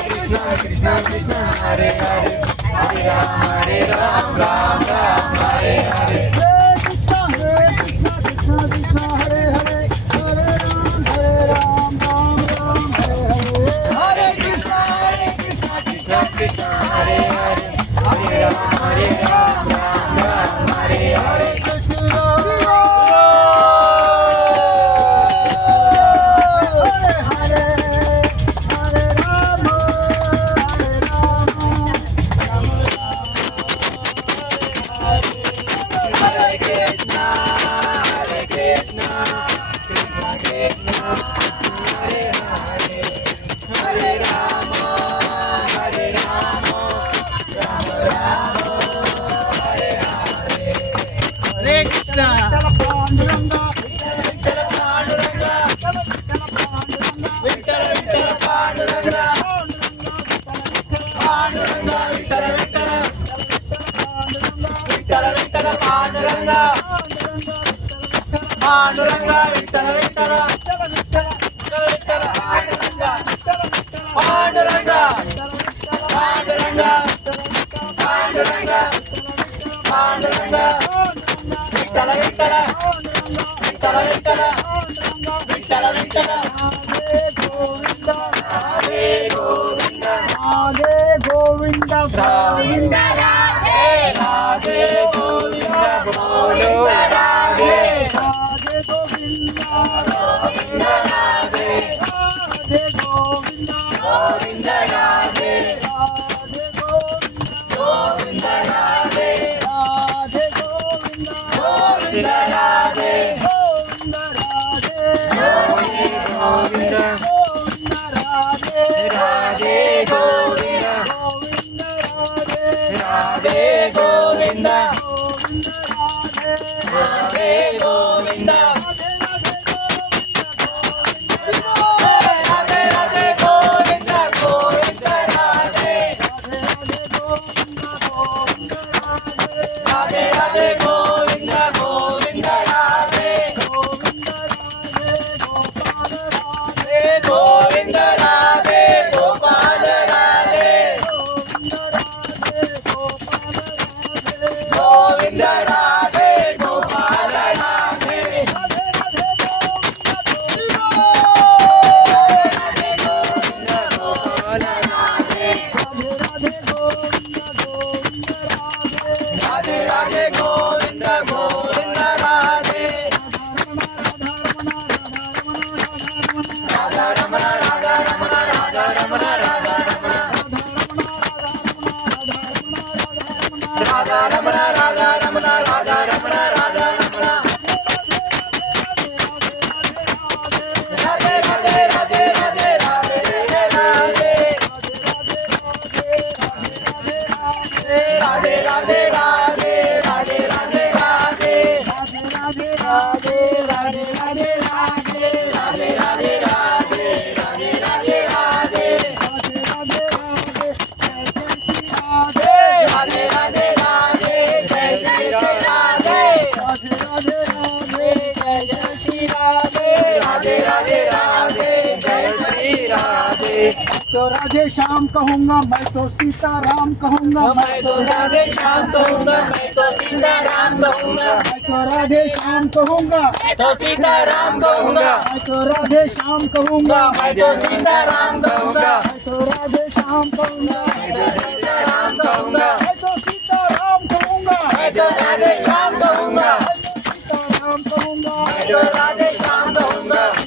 Krishna Krishna Krishna Hare Hare Hare Ram Ram Ram Hare Hare Krishna Krishna Krishna Hare Hare Hare Ram Ram Ram Hare Hare Krishna Krishna Krishna Hare Hare Hare Ram Ram Hare Hare Panduranga Vittala Vittala Panduranga Panduranga Panduranga Panduranga Vittala Vittala Vittala Vittala Vittala Vittala Radhe Govinda Radhe Govinda Govinda Radhe Radhe Govinda Bolo Radhe Govinda Radhe Radhe Govinda Govinda Radhe Radhe Govinda Radhe Radhe Govinda Govinda Radhe Govinda Radhe Radhe Govinda Radhe Govinda Radhe Govinda तो राधे श्याम कहूँगा मैं तो सीताराम कहूँगा मैं तो राधे श्याम कहूँगा मैं तो सीताराम कहूँगा मैं तो राधे श्याम कहूँगा मैं तो सीताराम कहूँगा मैं तो राधे श्याम कहूँगा मैं तो सीताराम कहूँगा मैं तो राधे श्याम कहूँगा मैं तो सीताराम कहूँगा मैं तो सीताराम कहूँगा मैं तो राधे श्याम कहूँगा सीताराम कहूँगा मैं तो राधे श्याम कहूँगा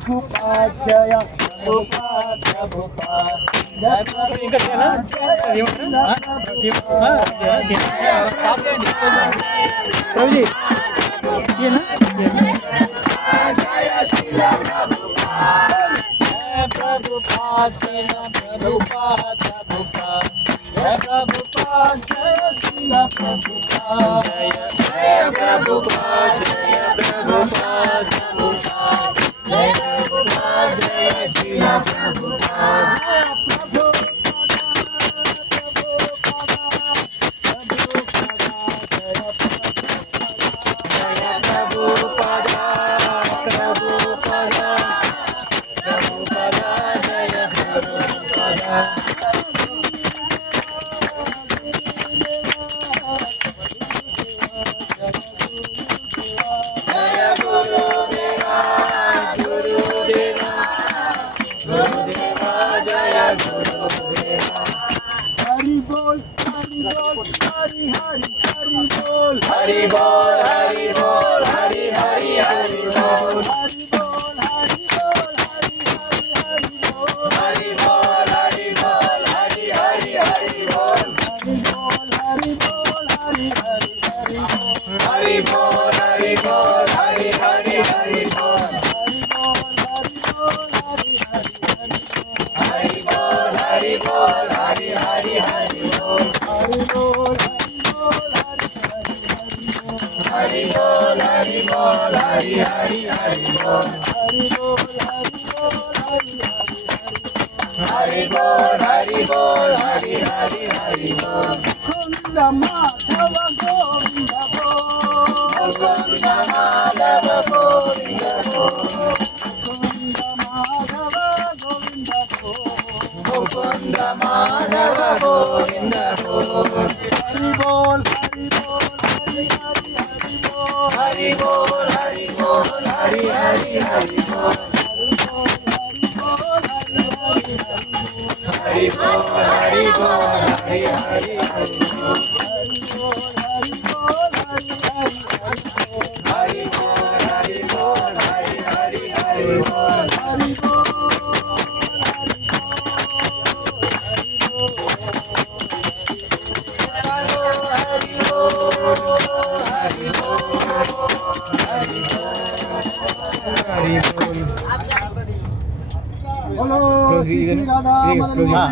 Prabhupada Jaya Prabhupada Prabhupada ఇంకా చేయాలా ఏమన్నా Prabhuji Prabhupada, Srila Prabhupada, Jaya Prabhupada, Jaya Prabhupada, Jaya Prabhupada, Jaya Srila Prabhupada. Hari bol, Hari Hari, Hari bol, Hari bol, Hari bol, Hari Hari, Hari bol, Hari bol, Hari bol, Hari Hari, Hari bol, Hari bol, Hari bol, Hari Hari, Hari bol, Hari bol, Hari bol, Hari Hari, Hari bol, Hari bol, Hari bol, Hari Hari, Hari bol, Hari bol, Hari bol, Hari Hari, Hari bol, Hari bol, Hari Hari, Hari bol, Hari bol, Hari bol, Hari bol, Hari Hari, Hari bol, Hari bol, Hari bol, Hari bol, Hari Hari, Hari bol. Govinda Madhava Govinda Bol, Govinda Madhava Govinda Bol, Govinda Madhava Govinda Bol, Govinda Madhava Govinda Bol. Hari bol, Hari bol, Hari Hari, Hari bol, Hari bol, Hari bol, Hari Hari, Hari bol, Hari bol, Hari bol, Hari Hari, Hari bol, Hari bol, Hari bol, Hari bol, Hari Hari, Hari bol, Hari bol, Hari bol. Hello, Sri Radha Madan.